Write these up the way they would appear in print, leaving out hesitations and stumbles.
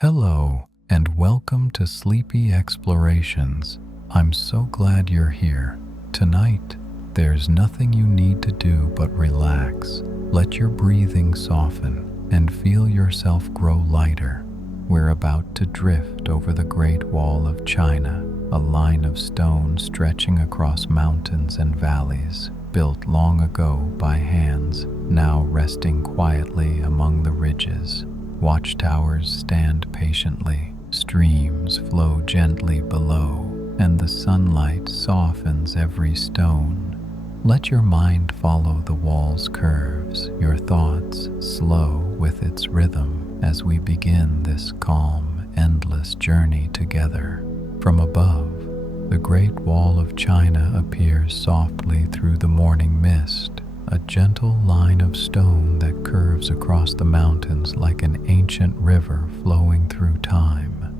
Hello, and welcome to Sleepy Explorations. I'm so glad you're here. Tonight, there's nothing you need to do but relax. Let your breathing soften and feel yourself grow lighter. We're about to drift over the Great Wall of China, a line of stone stretching across mountains and valleys, built long ago by hands, now resting quietly among the ridges. Watchtowers stand patiently, streams flow gently below, and the sunlight softens every stone. Let your mind follow the wall's curves, your thoughts slow with its rhythm as we begin this calm, endless journey together. From above, the Great Wall of China appears softly through the morning mist, a gentle line of stone that curves across the mountains like an ancient river flowing through time.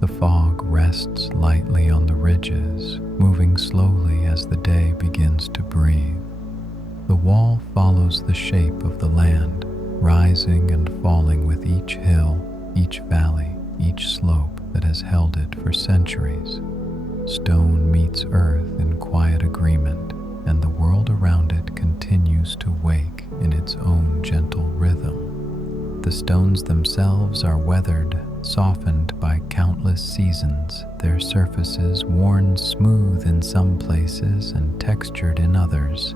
The fog rests lightly on the ridges, moving slowly as the day begins to breathe. The wall follows the shape of the land, rising and falling with each hill, each valley, each slope that has held it for centuries. Stone meets earth in quiet agreement, and the world around it continues to wake in its own gentle rhythm. The stones themselves are weathered, softened by countless seasons, their surfaces worn smooth in some places and textured in others.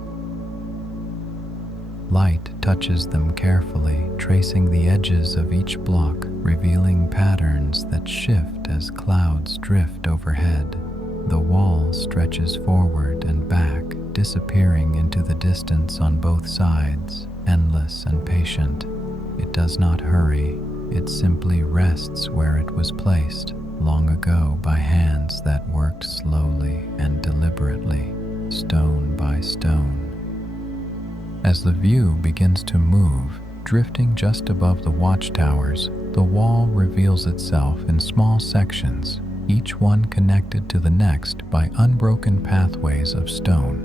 Light touches them carefully, tracing the edges of each block, revealing patterns that shift as clouds drift overhead. The wall stretches forward and back, disappearing into the distance on both sides, endless and patient. It does not hurry, it simply rests where it was placed long ago by hands that worked slowly and deliberately, stone by stone. As the view begins to move, drifting just above the watchtowers, the wall reveals itself in small sections, each one connected to the next by unbroken pathways of stone.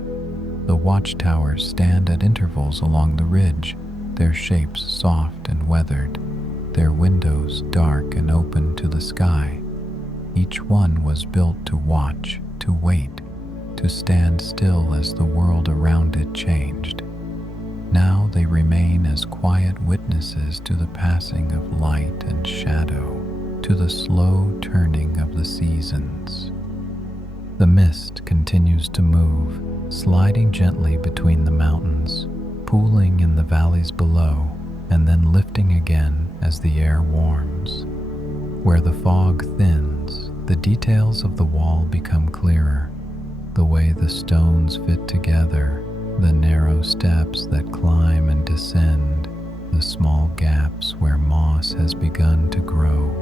The watchtowers stand at intervals along the ridge, their shapes soft and weathered, their windows dark and open to the sky. Each one was built to watch, to wait, to stand still as the world around it changed. Now they remain as quiet witnesses to the passing of light and shadow, to the slow turning of the seasons. The mist continues to move, sliding gently between the mountains, pooling in the valleys below, and then lifting again as the air warms. Where the fog thins, the details of the wall become clearer. The way the stones fit together, the narrow steps that climb and descend, the small gaps where moss has begun to grow.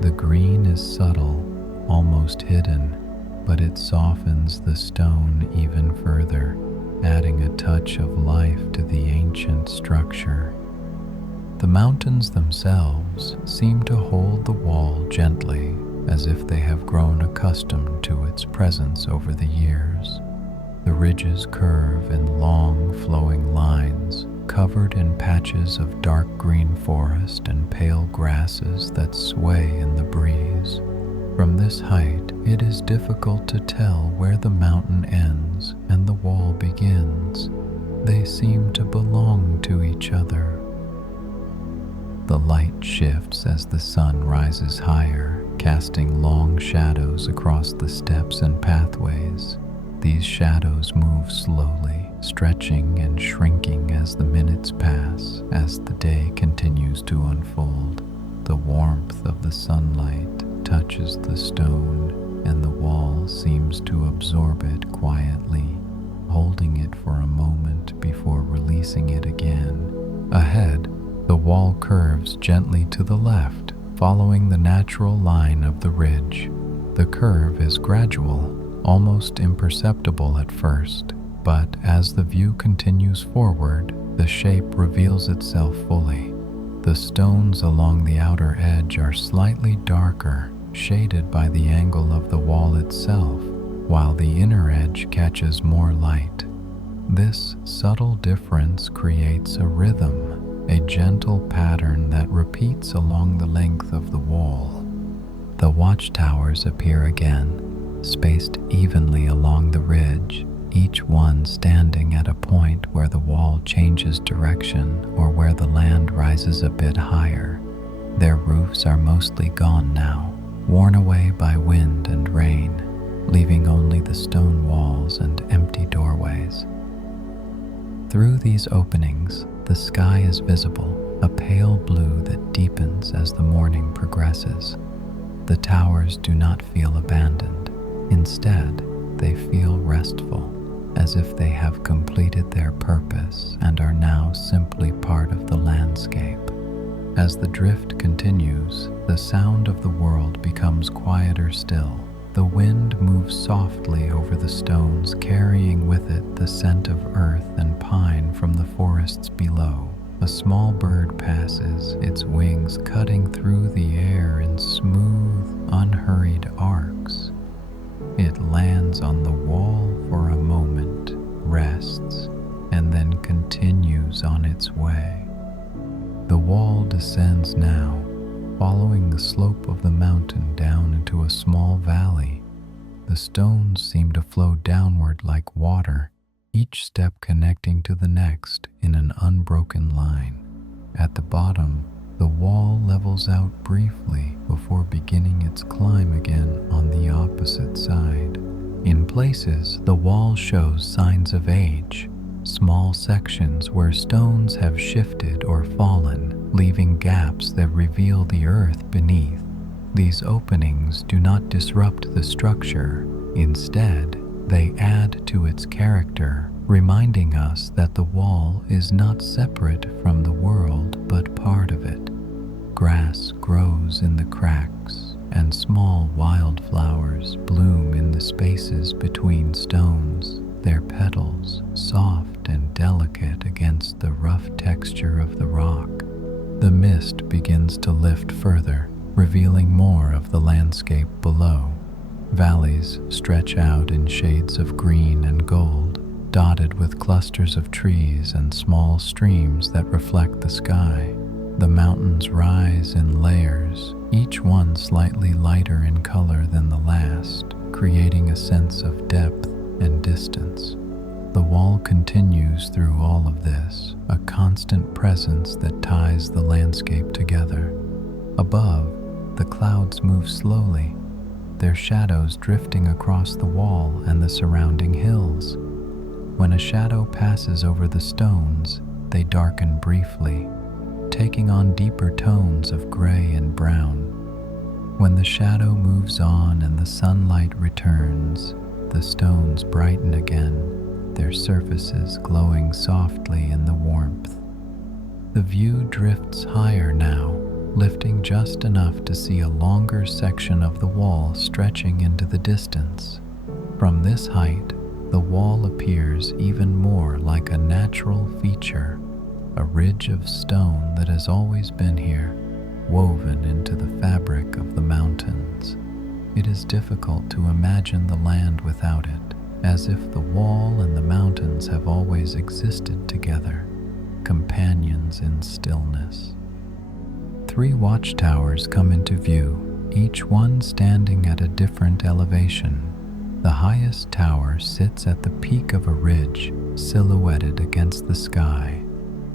The green is subtle, almost hidden, but it softens the stone even further, adding a touch of life to the ancient structure. The mountains themselves seem to hold the wall gently, as if they have grown accustomed to its presence over the years. The ridges curve in long, flowing lines, covered in patches of dark green forest and pale grasses that sway in the breeze. From this height, it is difficult to tell where the mountain ends and the wall begins. They seem to belong to each other. The light shifts as the sun rises higher, casting long shadows across the steps and pathways. These shadows move slowly, stretching and shrinking as the minutes pass, as the day continues to unfold. The warmth of the sunlight touches the stone, and the wall seems to absorb it quietly, holding it for a moment before releasing it again. Ahead, the wall curves gently to the left, following the natural line of the ridge. The curve is gradual, almost imperceptible at first, but as the view continues forward, the shape reveals itself fully. The stones along the outer edge are slightly darker, shaded by the angle of the wall itself, while the inner edge catches more light. This subtle difference creates a rhythm, a gentle pattern that repeats along the length of the watchtowers appear again, spaced evenly along the ridge, each one standing at a point where the wall changes direction or where the land rises a bit higher. Their roofs are mostly gone now, worn away by wind and rain, leaving only the stone walls and empty doorways. Through these openings, the sky is visible, a pale blue that deepens as the morning progresses. The towers do not feel abandoned. Instead, they feel restful, as if they have completed their purpose and are now simply part of the landscape. As the drift continues, the sound of the world becomes quieter still. The wind moves softly over the stones, carrying with it the scent of earth and pine from the forests below. A small bird passes, its wings cutting through the air in smooth, unhurried arcs. It lands on the wall for a moment, rests, and then continues on its way. The wall descends now, following the slope of the mountain down into a small valley. The stones seem to flow downward like water, each step connecting to the next in an unbroken line. At the bottom, the wall levels out briefly before beginning its climb again on the opposite side. In places, the wall shows signs of age, small sections where stones have shifted or fallen, leaving gaps that reveal the earth beneath. These openings do not disrupt the structure. Instead, they add to its character, reminding us that the wall is not separate from the world but part of it. Grass grows in the cracks, and small wildflowers bloom in the spaces between stones, their petals soft and delicate against the rough texture of the rock. The mist begins to lift further, revealing more of the landscape below. Valleys stretch out in shades of green and gold, dotted with clusters of trees and small streams that reflect the sky. The mountains rise in layers, each one slightly lighter in color than the last, creating a sense of depth and distance. The wall continues through all of this, a constant presence that ties the landscape together. Above, the clouds move slowly, their shadows drifting across the wall and the surrounding hills. When a shadow passes over the stones, they darken briefly, taking on deeper tones of gray and brown. When the shadow moves on and the sunlight returns, the stones brighten again, their surfaces glowing softly in the warmth. The view drifts higher now, lifting just enough to see a longer section of the wall stretching into the distance. From this height, the wall appears even more like a natural feature, a ridge of stone that has always been here, woven into the fabric of the mountains. It is difficult to imagine the land without it, as if the wall and the mountains have always existed together, companions in stillness. 3 watchtowers come into view, each one standing at a different elevation. The highest tower sits at the peak of a ridge, silhouetted against the sky.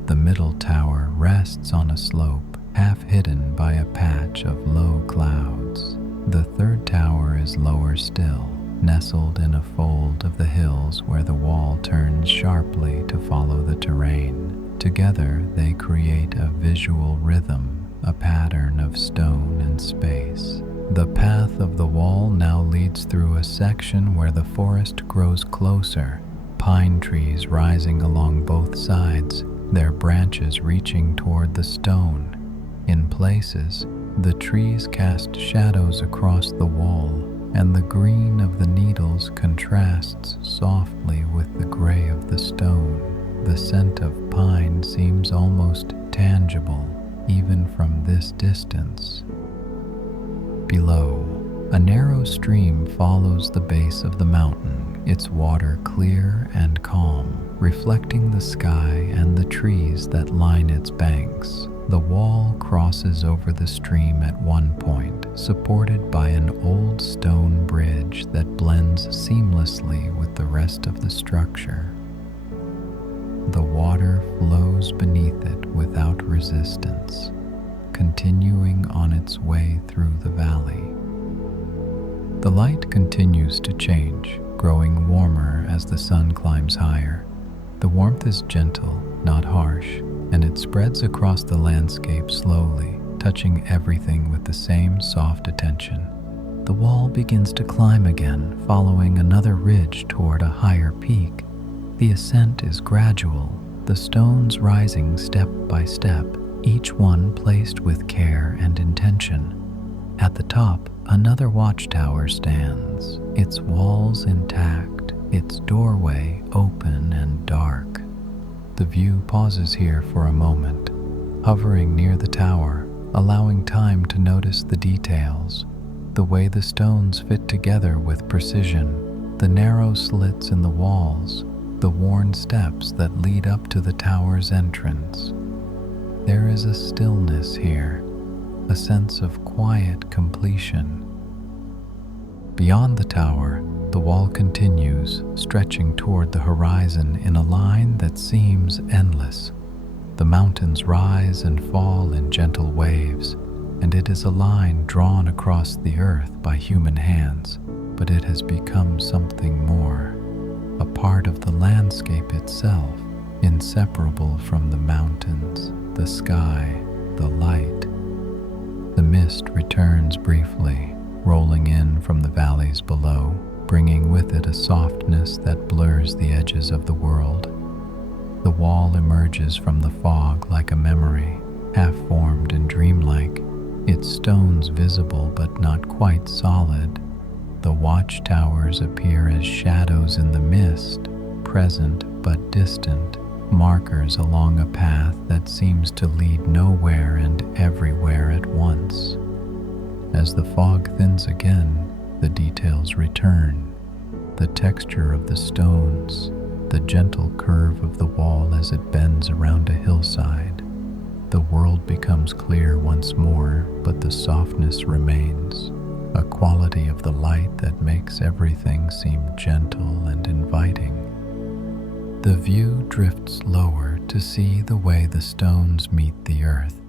The middle tower rests on a slope, half hidden by a patch of low clouds. The third tower is lower still, nestled in a fold of the hills where the wall turns sharply to follow the terrain. Together, they create a visual rhythm, a pattern of stone and space. The path of the wall now leads through a section where the forest grows closer, pine trees rising along both sides, their branches reaching toward the stone. In places, the trees cast shadows across the wall, and the green of the needles contrasts softly with the gray of the stone. The scent of pine seems almost tangible, even from this distance. Below, a narrow stream follows the base of the mountain, its water clear and calm, reflecting the sky and the trees that line its banks. The wall crosses over the stream at one point, supported by an old stone bridge that blends seamlessly with the rest of the structure. The water flows beneath it without resistance, continuing on its way through the valley. The light continues to change, growing warmer as the sun climbs higher. The warmth is gentle, not harsh, and it spreads across the landscape slowly, touching everything with the same soft attention. The wall begins to climb again, following another ridge toward a higher peak. The ascent is gradual, the stones rising step by step, each one placed with care and intention. At the top, another watchtower stands, its walls intact, its doorway open and dark. The view pauses here for a moment, hovering near the tower, allowing time to notice the details, the way the stones fit together with precision, the narrow slits in the walls, the worn steps that lead up to the tower's entrance. There is a stillness here, a sense of quiet completion. Beyond the tower, the wall continues, stretching toward the horizon in a line that seems endless. The mountains rise and fall in gentle waves, and it is a line drawn across the earth by human hands, but it has become something more, a part of the landscape itself, inseparable from the mountains, the sky, the light. The mist returns briefly, rolling in from the valleys below, bringing with it a softness that blurs the edges of the world. The wall emerges from the fog like a memory, half-formed and dreamlike, its stones visible but not quite solid. The watchtowers appear as shadows in the mist, present but distant, markers along a path that seems to lead nowhere and everywhere at once. As the fog thins again, the details return. The texture of the stones, the gentle curve of the wall as it bends around a hillside. The world becomes clear once more, but the softness remains, a quality of the light that makes everything seem gentle and inviting. The view drifts lower to see the way the stones meet the earth.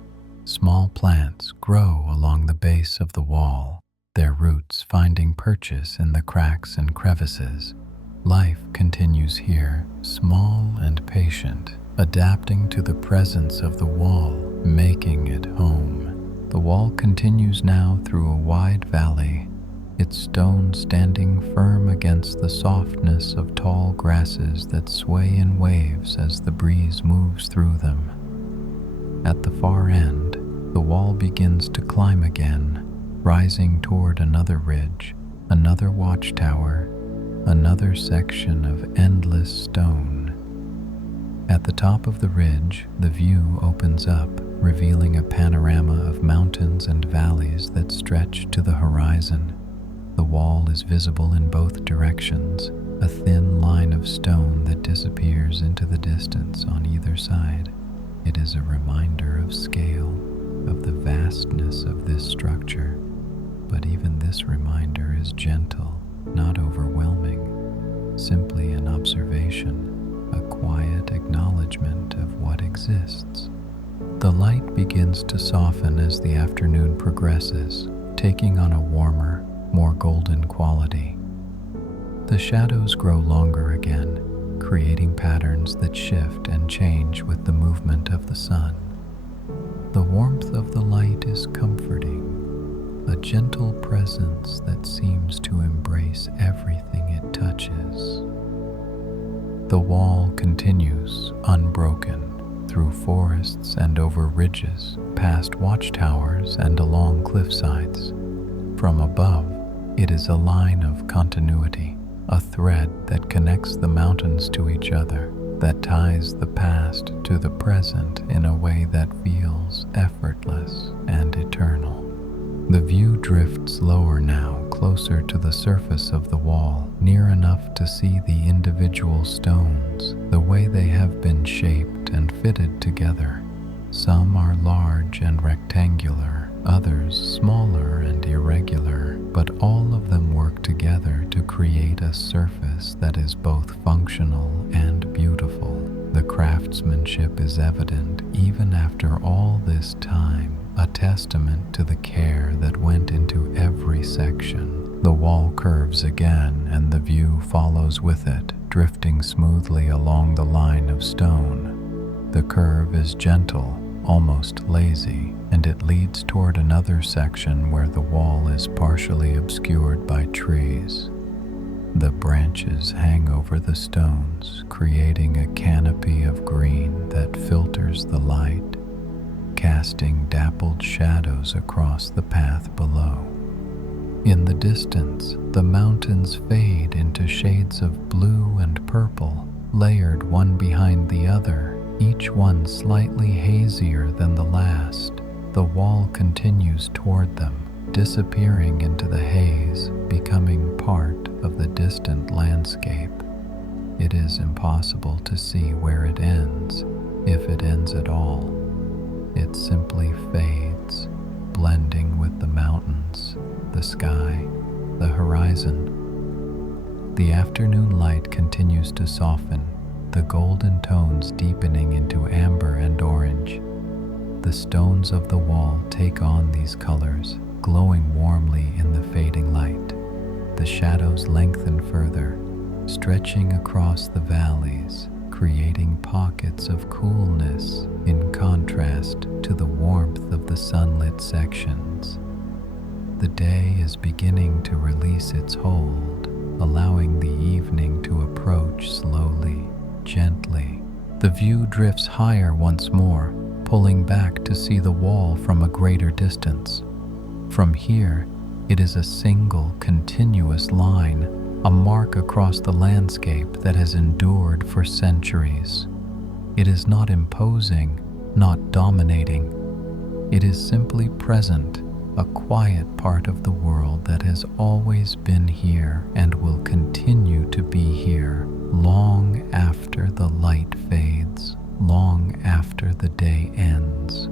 Small plants grow along the base of the wall, their roots finding purchase in the cracks and crevices. Life continues here, small and patient, adapting to the presence of the wall, making it home. The wall continues now through a wide valley, its stones standing firm against the softness of tall grasses that sway in waves as the breeze moves through them. At the far end, the wall begins to climb again, rising toward another ridge, another watchtower, another section of endless stone. At the top of the ridge, the view opens up, revealing a panorama of mountains and valleys that stretch to the horizon. The wall is visible in both directions, a thin line of stone that disappears into the distance on either side. It is a reminder of scale, of the vastness of this structure. But even this reminder is gentle, not overwhelming, simply an observation, a quiet acknowledgement of what exists. The light begins to soften as the afternoon progresses, taking on a warmer, more golden quality. The shadows grow longer again, creating patterns that shift and change with the movement of the sun. The warmth of the light is comforting, a gentle presence that seems to embrace everything it touches. The wall continues, unbroken, through forests and over ridges, past watchtowers and along cliffsides. From above, it is a line of continuity, a thread that connects the mountains to each other, that ties the past to the present in a way that feels effortless and eternal. The view drifts lower now, closer to the surface of the wall, near enough to see the individual stones, the way they have been shaped and fitted together. Some are large and rectangular, others smaller and irregular. workmanship is evident even after all this time, a testament to the care that went into every section. The wall curves again, and the view follows with it, drifting smoothly along the line of stone. The curve is gentle, almost lazy, and it leads toward another section where the wall is partially obscured by trees. The branches hang over the stones, creating a canopy of green that filters the light, casting dappled shadows across the path below. In the distance, the mountains fade into shades of blue and purple, layered one behind the other, each one slightly hazier than the last. The wall continues toward them, disappearing into the haze, becoming part of the distant landscape. It is impossible to see where it ends, if it ends at all. It simply fades, blending with the mountains, the sky, the horizon. The afternoon light continues to soften, the golden tones deepening into amber and orange. The stones of the wall take on these colors, glowing warmly in the fading light. The shadows lengthen further, stretching across the valleys, creating pockets of coolness in contrast to the warmth of the sunlit sections. The day is beginning to release its hold, allowing the evening to approach slowly, gently. The view drifts higher once more, pulling back to see the wall from a greater distance. From here, it is a single, continuous line, a mark across the landscape that has endured for centuries. It is not imposing, not dominating. It is simply present, a quiet part of the world that has always been here and will continue to be here long after the light fades, long after the day ends.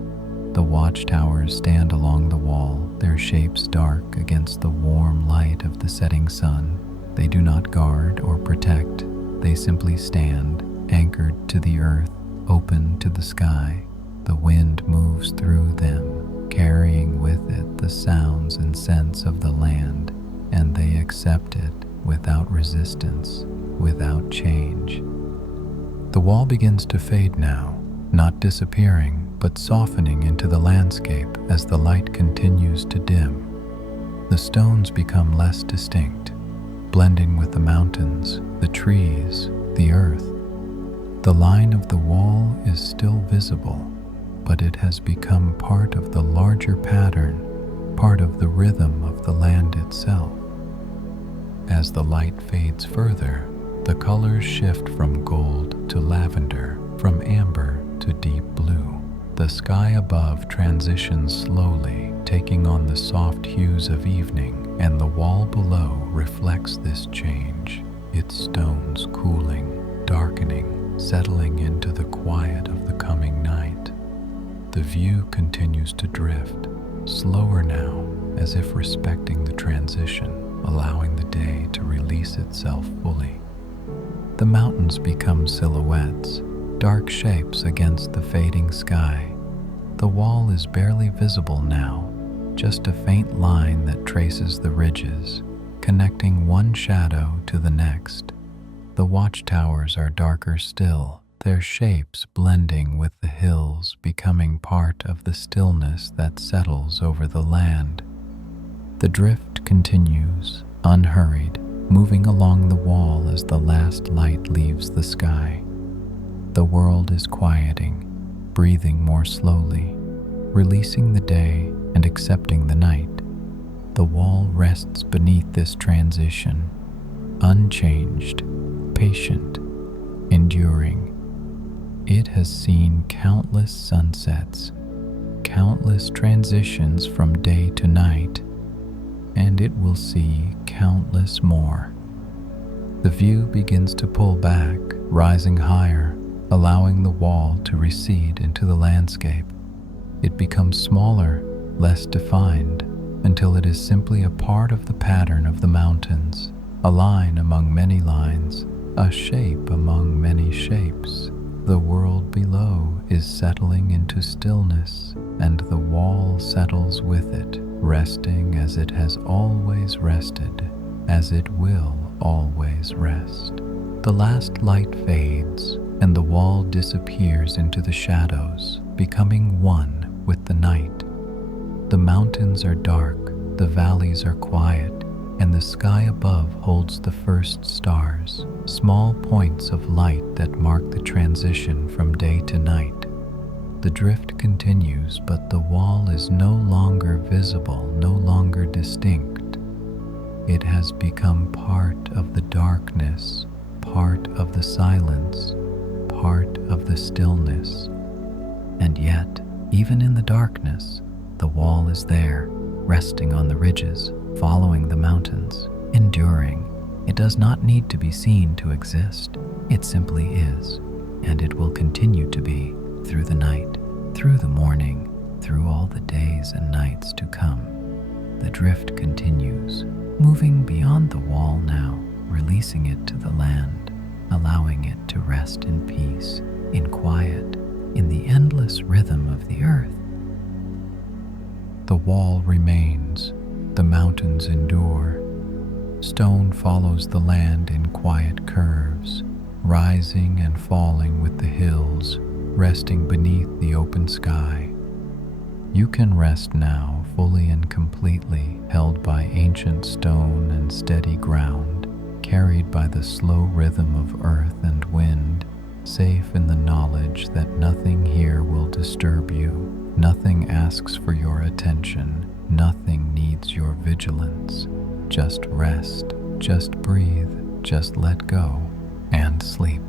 The watchtowers stand along the wall, their shapes dark against the warm light of the setting sun. They do not guard or protect, they simply stand, anchored to the earth, open to the sky. The wind moves through them, carrying with it the sounds and scents of the land, and they accept it without resistance, without change. The wall begins to fade now, not disappearing, but softening into the landscape as the light continues to dim. The stones become less distinct, blending with the mountains, the trees, the earth. The line of the wall is still visible, but it has become part of the larger pattern, part of the rhythm of the land itself. As the light fades further, the colors shift from gold to lavender, from amber to deep blue. The sky above transitions slowly, taking on the soft hues of evening, and the wall below reflects this change, its stones cooling, darkening, settling into the quiet of the coming night. The view continues to drift, slower now, as if respecting the transition, allowing the day to release itself fully. The mountains become silhouettes, dark shapes against the fading sky. The wall is barely visible now, just a faint line that traces the ridges, connecting one shadow to the next. The watchtowers are darker still, their shapes blending with the hills, becoming part of the stillness that settles over the land. The drift continues, unhurried, moving along the wall as the last light leaves the sky. The world is quieting, breathing more slowly, releasing the day and accepting the night. The wall rests beneath this transition, unchanged, patient, enduring. It has seen countless sunsets, countless transitions from day to night, and it will see countless more. The view begins to pull back, rising higher, allowing the wall to recede into the landscape. It becomes smaller, less defined, until it is simply a part of the pattern of the mountains, a line among many lines, a shape among many shapes. The world below is settling into stillness, and the wall settles with it, resting as it has always rested, as it will always rest. The last light fades, and the wall disappears into the shadows, becoming one with the night. The mountains are dark, the valleys are quiet, and the sky above holds the first stars, small points of light that mark the transition from day to night. The drift continues, but the wall is no longer visible, no longer distinct. It has become part of the darkness, part of the silence, part of the stillness. And yet, even in the darkness, the wall is there, resting on the ridges, following the mountains, enduring. It does not need to be seen to exist. It simply is, and it will continue to be through the night, through the morning, through all the days and nights to come. The drift continues, moving beyond the wall now, releasing it to the land, allowing it to rest in peace, in quiet, in the endless rhythm of the earth. The wall remains, the mountains endure. Stone follows the land in quiet curves, rising and falling with the hills, resting beneath the open sky. You can rest now, fully and completely, held by ancient stone and steady ground, carried by the slow rhythm of earth and wind, safe in the knowledge that nothing here will disturb you. Nothing asks for your attention. Nothing needs your vigilance. Just rest, just breathe, just let go, and sleep.